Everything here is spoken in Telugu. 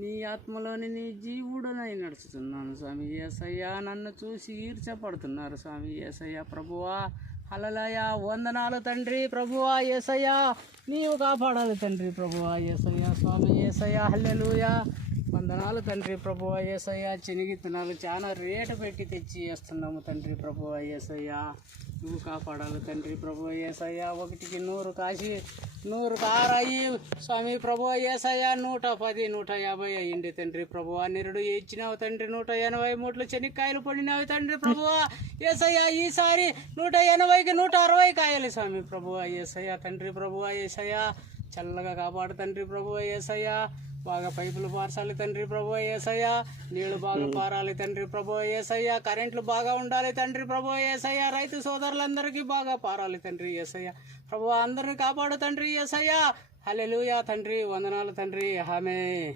నీ ఆత్మలోని నీ జీవుడనై నడుచుతున్నాను స్వామి యేసయ్య. నన్ను చూసి ఈర్చపడుతున్నారు స్వామి యేసయ్య. ప్రభువా హల్లెలూయా, వందనాలు తండ్రి. ప్రభువా యేసయ్య, నీవు కాపాడాలి తండ్రి. ప్రభువా యేసయ్య, స్వామి యేసయ్య, హల్లెలూయా, వందనాలు తండ్రి. ప్రభువా యేసయ్య, శనగిత్తనాలు చాలా రేటు పెట్టి తెచ్చి వేస్తున్నాము తండ్రి. ప్రభువా యేసయ్య, నువ్వు కాపాడాలి తండ్రి. ప్రభువా యేసయ్య, 1కి 100 కాసి 100 కారాయి స్వామి. ప్రభువా యేసయ్య, 110 150 అయ్యింది తండ్రి. ప్రభువా నిరుడు ఇచ్చినావు తండ్రి. 180 మూటలు శనక్కాయలు పడినావు తండ్రి. ప్రభువా యేసయ్య, ఈసారి 180కి 160 కాయాలి స్వామి. ప్రభువా యేసయ్య తండ్రి. ప్రభువా యేసయ్య, చల్లగా కాపాడు తండ్రి. ప్రభువా యేసయ్య, బాగా పైపులు పార్చాలి తండ్రి. ప్రభువా యేసయ్య, నీళ్లు బాగా పారాలి తండ్రి. ప్రభువా యేసయ్య, కరెంట్లు బాగా ఉండాలి తండ్రి. ప్రభువా యేసయ్య, రైతు సోదరులందరికీ బాగా పారాలి తండ్రి. యేసయ్య, ప్రభువా అందరిని కాపాడు తండ్రి. యేసయ్య, హల్లెలూయా తండ్రి, వందనాలు తండ్రి. ఆమేన్.